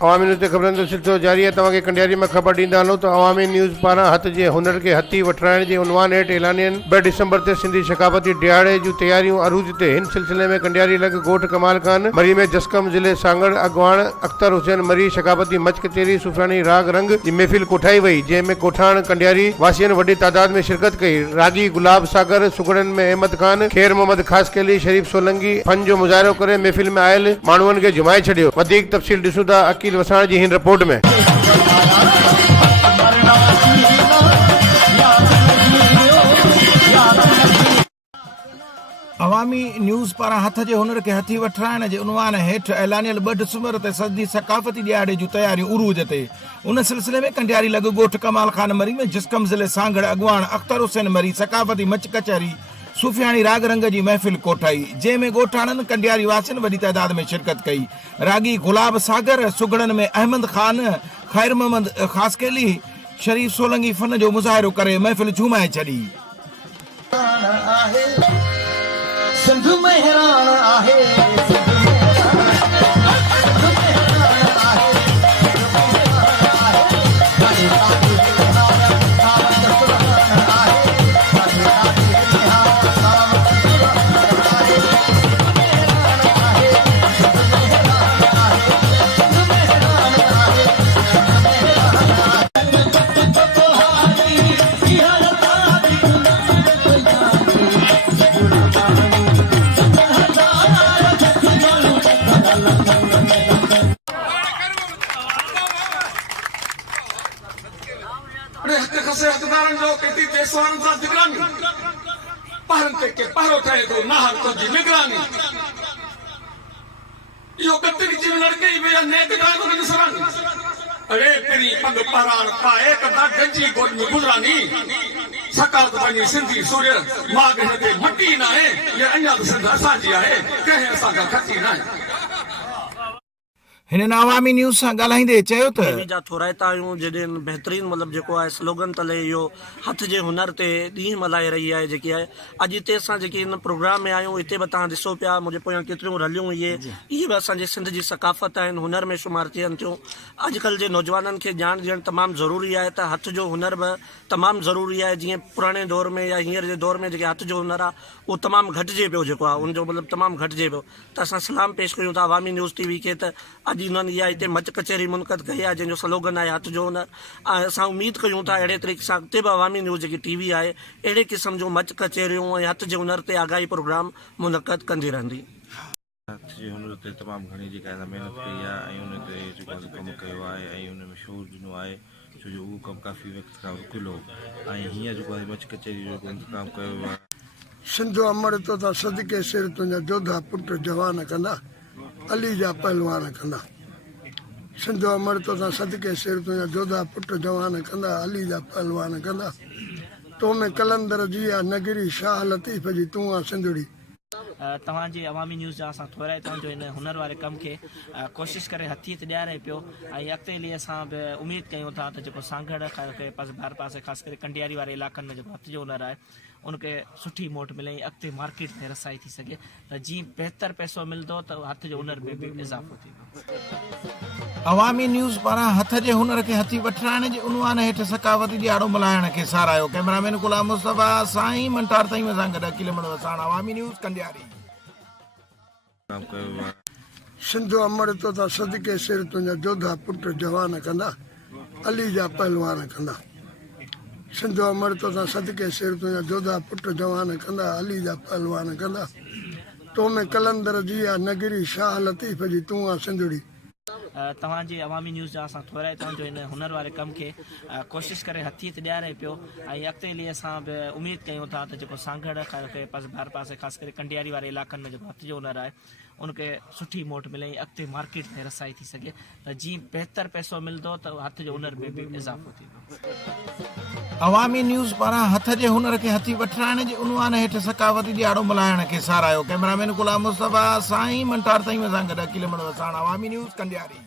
अवामी न्यूज़ ते ख़बरनि जो सिलसिलो जारी आहे। तव्हांखे कंडियारी में ख़बर ॾींदा हलूं त अवामी न्यूज़ पारां हथ जे हुनर खे हथी वठराइण जे उनवान हेठि ऐलानियनि 2 डिसंबर ते सिंधी सकाफ़ती ॾियारे जूं तयारियूं अरूज ते। हिन सिलसिले में कंडियारी लॻ ॻोठ कमाल खान मरी में जसकम ज़िले सांगड़ अॻवान अख्तर हुसैन मरी सकाफ़ती मच कचेरी सुफरानी राग रंग जी महफ़िल कोठाई वई, जंहिंमें कोठाण कंडियारी वासियनि वॾी तादाद में शिरकत कई। रागी गुलाब सागर सुगड़नि में अहमद खान, खेर मोहम्मद खासकेली, शरीफ सोलंगी फन जो मुज़ाहिरो करे महफ़िल में आयल माण्हुनि खे जुमाए छॾियो। वधीक तफ़सील ॾिसूं था अकील वसाण जी हिन रिपोर्ट में। अवामी न्यूज़ पारां हथ जे हुनर खे हथी वठराइण जे उनवान हेठि ऐलानियल 2 डिसंबर ते सिंधी सकाफ़ती ॾियारे जूं तयारियूं उरूज ते। उन सिलसिले में कंडियारी लॻ ॻोठ कमाल खान मरी में जसकम ज़िले सांगड़ अॻवान अख्तर हुसैन मरी सकाफ़ती मच कचहरी सूफियाणी राग रंग जी महफ़िल कोठाई, जंहिंमें ॻोठाणनि कंडियारी वासियुनि वॾी तादाद में शिरकत कई। रागी गुलाब सागर सुगड़नि में अहमद खान, खैर मोहम्मद खासकेली, शरीफ सोलंगी फन जो मुज़ाहिरो करे महफ़िल झूमाए छॾी। सिंध में हैरान आहे। अरे तेरी पग परान पाए कदा गंजी गोद में गुजरानी सकात बनी सिंधी सूर्य मां गहते मट्टी ना है ये अन्या तो सिंध असांजी आहे कहे असां का खती ना है। हिननि अवामी न्यूज़ सां ॻाल्हाईंदे चयो त जा थोराइता आहियूं जॾहिं बहितरीन मतिलबु जेको आहे स्लोगन तले इहो हथ जे हुनर ते ॾींहुं मल्हाए रही आहे जेकी आहे। अॼु हिते असां जेके हिन प्रोग्राम में आहियूं हिते बि तव्हां ॾिसो पिया मुंहिंजे पोयां केतिरियूं रलियूं इहे बि असांजे सिंध जी सकाफ़त आहिनि, हुनर में शुमार थियनि थियूं। अॼुकल्ह जे नौजवाननि खे ॼाण ॾियणु तमामु ज़रूरी आहे त हथ जो हुनर बि तमामु ज़रूरी आहे। जीअं पुराणे दौर में या हींअर जे दौर में जेके हथ जो हुनर आहे उहो तमामु घटिजे पियो, जेको आहे उनजो मतिलबु तमामु घटिजे पियो। त असां सलाम पेश कयूं था अवामी न्यूज़ टीवी खे त अॼु उन्हनि इहा हिते मच कचहरी मुनक़द कई आहे जंहिंजो स्लोगन आहे हथ जो हुनर। असां उमेद कयूं था अहिड़े तरीक़े सां अॻिते बि अवामी न्यूज़ जेकी टीवी आहे अहिड़े क़िस्म जूं मच कचहरियूं ऐं हथ जे हुनर ते आगाही प्रोग्राम मुनक़द कंदी रहंदी। हथ जे हुनर ते तमामु घणी जेका महिनत कई आहे ऐं उन ते जेको कमु कयो आहे ऐं उन में शोर ॾिनो आहे, छो जो उहो कमु काफ़ी वक़्त खां रुकियलु हो ऐं हीअं जेको आहे मच कचहरी जो इंतज़ाम कयो आहे। सिंधो अमर तो ता सदके सिर तुंहिंजा जोधा पुट जवान कंदा, अली जा पहलवान कंदा। सिंधो अमर तो ता सदके सिर तुंहिंजा जोधा पुट जवान कंदा, अली जा पहलवान कंदा। तो में कलंदर जी आहे नगरी शाह लतीफ़ जी तूं आहे सिंधड़ी। तव्हांजे अवामी न्यूज़ जा असां थोराए तव्हांजो हिन हुनर वारे कम खे कोशिशि करे हथी ते ॾियारे पियो ऐं अॻिते हली असां बि उमेद कयूं था त जेको सांगड़ भर पासे ख़ासि करे कंडियारी वारे इलाइक़नि में जेको हथ जो हुनर आहे उनखे सुठी मोट मिले, अॻिते मार्केट में रसाई थी सघे त जीअं बहितर पैसो मिलंदो त हथ जो हुनर में बि इज़ाफ़ो थींदो। अवामी न्यूज़ पारां हथ जे हुनर खे हथी वठराइण जे उनवान हेठि सकाफ़ती ॾियारो मल्हाइण खे सारायो। कैमरामैन गुलाम मुस्तफ़ा साईं मंटार ताईं सां गॾु अकील वसाण, अवामी न्यूज़ कंडियारी। सिंधो अमर तो ता सदके सिर तुंहिंजा जोधा पुट जवान कंदा, अली जा पहलवान कंदा। सिंधो अमर तो ता सदके सिर तुंहिंजा जोधा पुट जवान कंदा, अली जा पहलवान कंदा। तो में कलंदर जी आहे नगरी शाह लतीफ़ जी तूं आहे सिंधड़ी। तव्हांजे अवामी न्यूज़ जा असां थोराए तव्हांजो हिन हुनर वारे कम खे कोशिशि करे हथी ते ॾियारे पियो ऐं अॻिते हली असां बि उमेद कयूं था त जेको सांगड़ भर पासे ख़ासि करे कंडियारी वारे इलाइक़नि में जेको हथ जो हुनर आहे उनखे सुठी मोट मिले, अॻिते मार्केट में रसाई थी सघे त जीअं बहितर पैसो मिलंदो त हथ जो हुनर में बि इज़ाफ़ो थींदो। अवामी न्यूज़ पारां हथ जे हुनर खे हथी वठराइण जे उनवान हेठि सकाफ़ती ॾियारो मल्हाइण खे सारायो। कैमरामैन गुलाम मुस्तफ़ा साईं मंटार ताईं सां गॾु अकील वसाण, अवामी न्यूज़ कंडियारी।